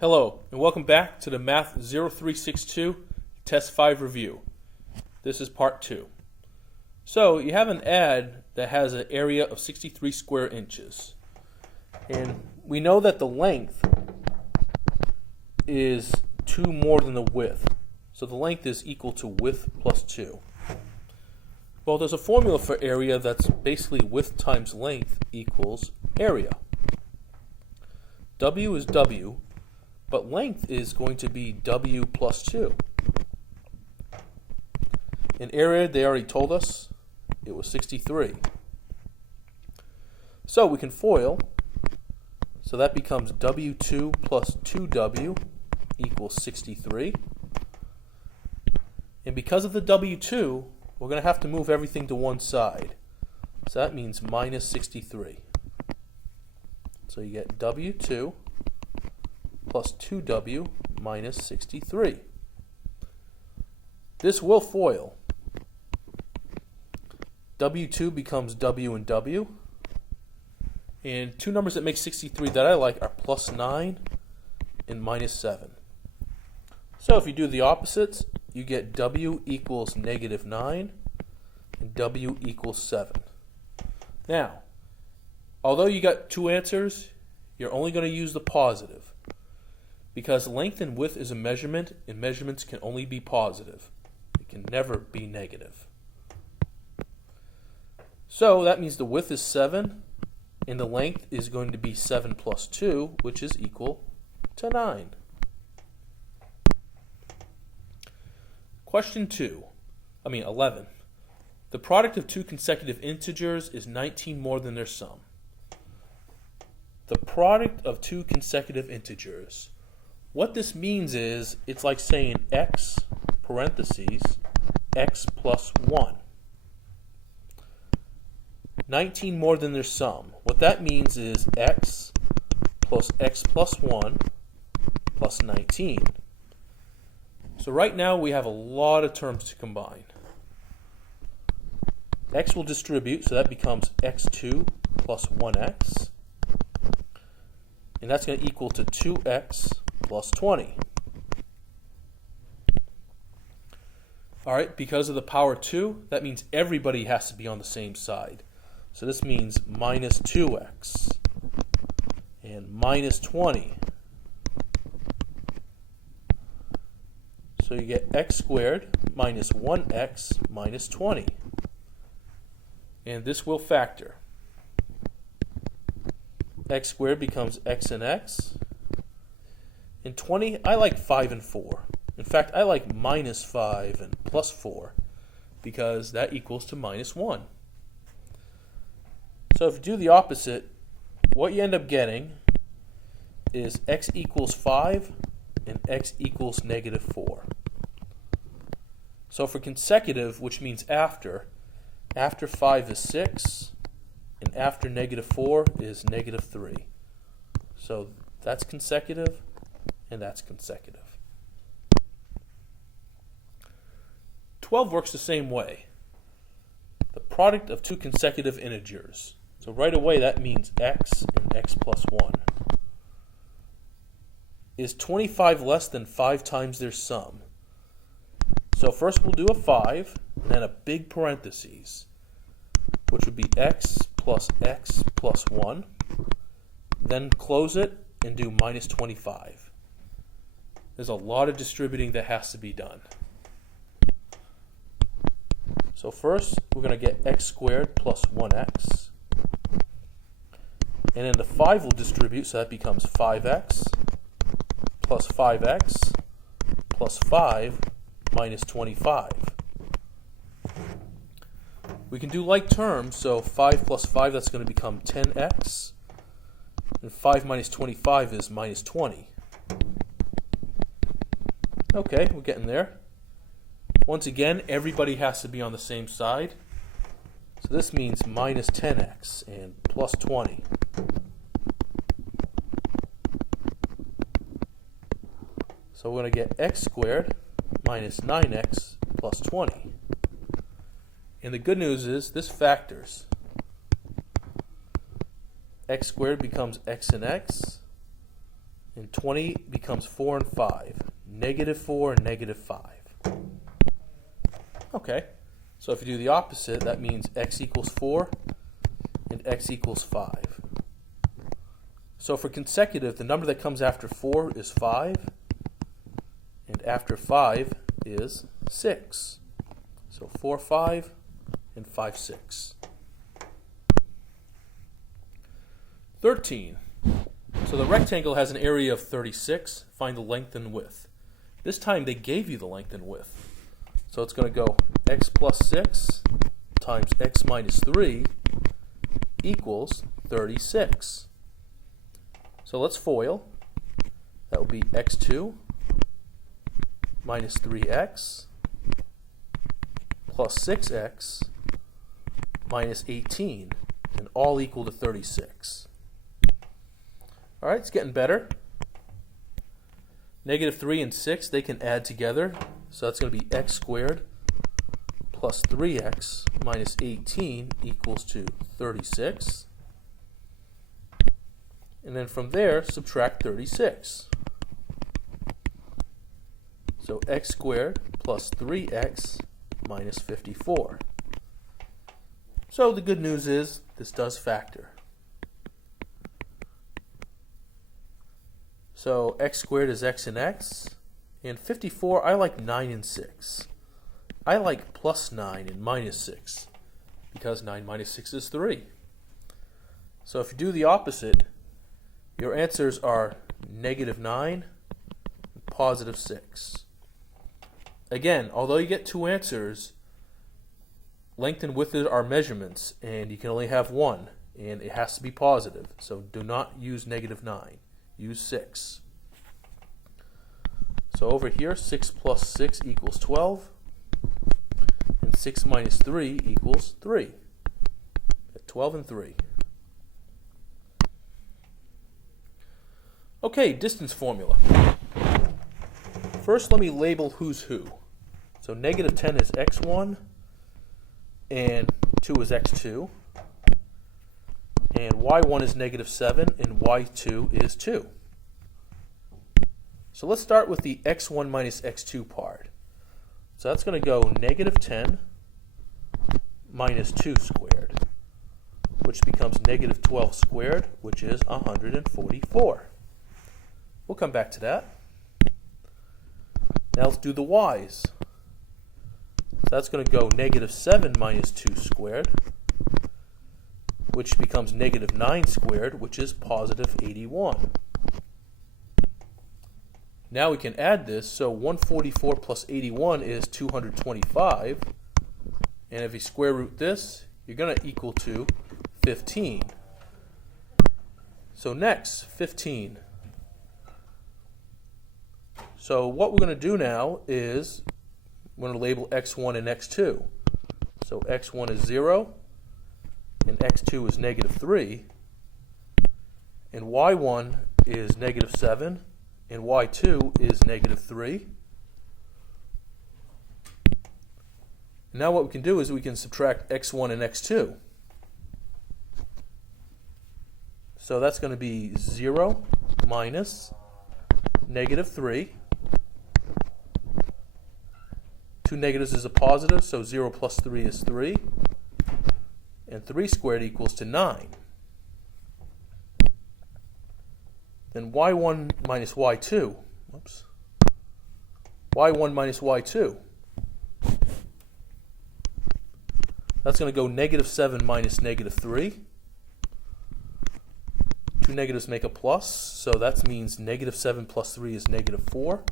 Hello, and welcome back to the Math 0362 Test 5 review. This is part 2. So, you have an ad that has an area of 63 square inches. And we know that the length is 2 more than the width. So the length is equal to width plus 2. Well, there's a formula for area that's basically width times length equals area. W is W, but length is going to be W plus 2. In area, they already told us it was 63. So we can FOIL. So that becomes W2 plus 2W equals 63. And because of the W2, we're going to have to move everything to one side. So that means minus 63. So you get W2 plus 2W minus 63. This will FOIL. W2 becomes W and W. And two numbers that make 63 that I like are plus 9 and minus 7. So if you do the opposites, you get W equals negative 9 and W equals 7. Now, although you got two answers, you're only going to use the positive. Because length and width is a measurement, and measurements can only be positive. It can never be negative. So that means the width is 7, and the length is going to be 7 plus 2, which is equal to 9. Question 11. The product of two consecutive integers is 19 more than their sum. The product of two consecutive integers. What this means is, it's like saying x, parentheses, x plus 1. 19 more than their sum. What that means is x plus 1 plus 19. So right now we have a lot of terms to combine. X will distribute, so that becomes x2 plus 1x. And that's going to equal to 2x plus 20. Alright, because of the power 2, that means everybody has to be on the same side. So this means minus 2x and minus 20. So you get x squared minus 1x minus 20. And this will factor. X squared becomes x and x. And 20, I like 5 and 4. In fact, I like minus 5 and plus 4 because that equals to minus 1. So if you do the opposite, what you end up getting is x equals 5 and x equals negative 4. So for consecutive, which means after 5 is 6, and after negative 4 is negative 3. So that's consecutive, and that's consecutive. 12 works the same way. The product of two consecutive integers. So right away that means x and x plus 1. Is 25 less than 5 times their sum? So first we'll do a 5, and then a big parentheses, which would be x plus 1. Then close it and do minus 25. There's a lot of distributing that has to be done. So first we're going to get x squared plus 1x. And then the 5 will distribute, so that becomes 5x plus 5x plus 5 minus 25. We can do like terms, so 5 plus 5, that's going to become 10x. And 5 minus 25 is minus 20. Okay, we're getting there. Once again, everybody has to be on the same side. So this means minus 10x and plus 20. So we're going to get x squared minus 9x plus 20. And the good news is this factors. X squared becomes x and x, and 20 becomes 4 and 5. -4 and -5. Okay, so if you do the opposite, that means x equals 4 and x equals 5. So for consecutive, the number that comes after 4 is 5, and after 5 is 6. So 4, 5, and 5, 6. 13. So the rectangle has an area of 36. Find the length and width. This time they gave you the length and width. So it's going to go x plus 6 times x minus 3 equals 36. So let's FOIL. That will be x2 minus 3x plus 6x minus 18, and all equal to 36. All right, it's getting better. -3 and 6, they can add together. So that's going to be x squared plus 3x minus 18 equals to 36. And then from there, subtract 36. So x squared plus 3x minus 54. So the good news is this does factor. So x squared is x and x. And 54, I like 9 and 6. I like plus 9 and minus 6, because 9 minus 6 is 3. So if you do the opposite, your answers are -9 and positive 6. Again, although you get two answers, length and width are measurements, and you can only have one, and it has to be positive. So do not use -9. Use 6. So over here, 6 plus 6 equals 12, and 6 minus 3 equals 3. 12 and 3. Okay, distance formula. First, let me label who's who. So -10 is x1, and 2 is x2, and y1 is -7, and y2 is 2. So let's start with the x1 minus x2 part. So that's going to go -10 minus 2 squared, which becomes -12 squared, which is 144. We'll come back to that. Now let's do the y's. So that's going to go -7 minus 2 squared, which becomes -9 squared, which is positive 81. Now we can add this, so 144 plus 81 is 225, and if you square root this, you're going to equal to 15. So next, 15. So what we're going to do now is we're going to label x1 and x2. So x1 is 0, and x2 is -3, and y1 is -7, and y2 is -3. Now what we can do is we can subtract x1 and x2. So that's going to be 0 minus -3. Two negatives is a positive, so 0 plus 3 is 3. And 3 squared equals to 9. Then y1 minus y2. Oops. y1 minus y2. That's going to go -7 minus -3. Two negatives make a plus, so that means -7 plus 3 is -4.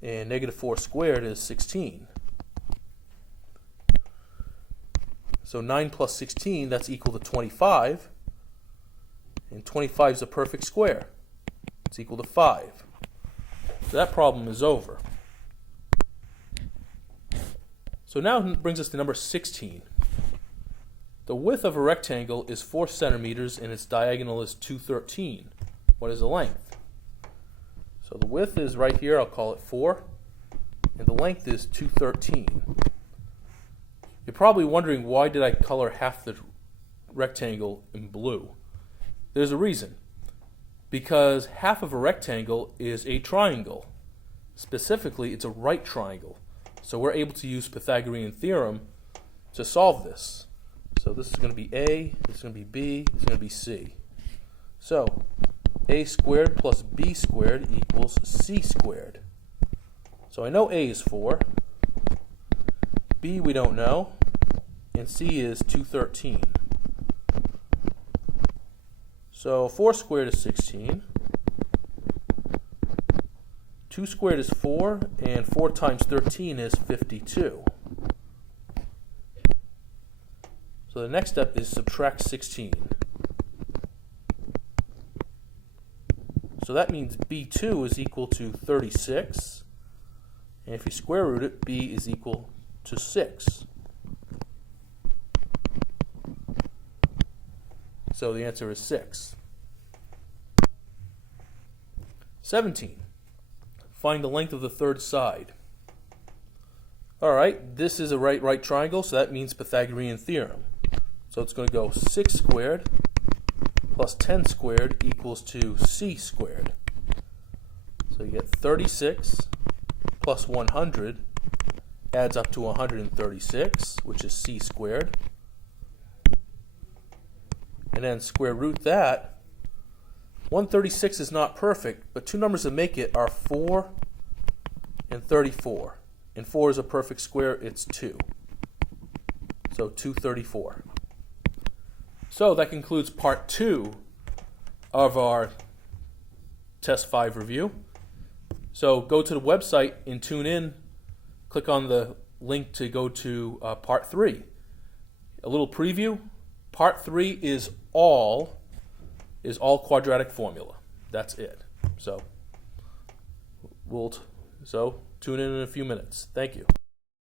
And -4 squared is 16. So 9 plus 16, that's equal to 25. And 25 is a perfect square. It's equal to 5. So that problem is over. So now it brings us to number 16. The width of a rectangle is 4 centimeters and its diagonal is 213. What is the length? So the width is right here, I'll call it 4, and the length is 213. You're probably wondering, why did I color half the rectangle in blue? There's a reason. Because half of a rectangle is a triangle. Specifically, it's a right triangle. So we're able to use Pythagorean theorem to solve this. So this is going to be A, this is going to be B, this is going to be C. So A squared plus B squared equals C squared. So I know A is 4, B we don't know, and C is 213. So 4 squared is 16, 2 squared is 4, and 4 times 13 is 52. So the next step is subtract 16. So that means B2 is equal to 36, and if you square root it, B is equal to 6. So the answer is 6. 17. Find the length of the third side. Alright, this is a right triangle, so that means Pythagorean theorem. So it's going to go 6 squared plus 10 squared equals to C squared. So you get 36 plus 100 adds up to 136, which is C squared. And then square root that. 136 is not perfect, but two numbers that make it are 4 and 34. And 4 is a perfect square, it's 2. So 234. So that concludes part 2 of our test 5 review. So go to the website and tune in. Click on the link to go to part 3. A little preview. Part 3 is all quadratic formula. That's it. So tune in a few minutes. Thank you.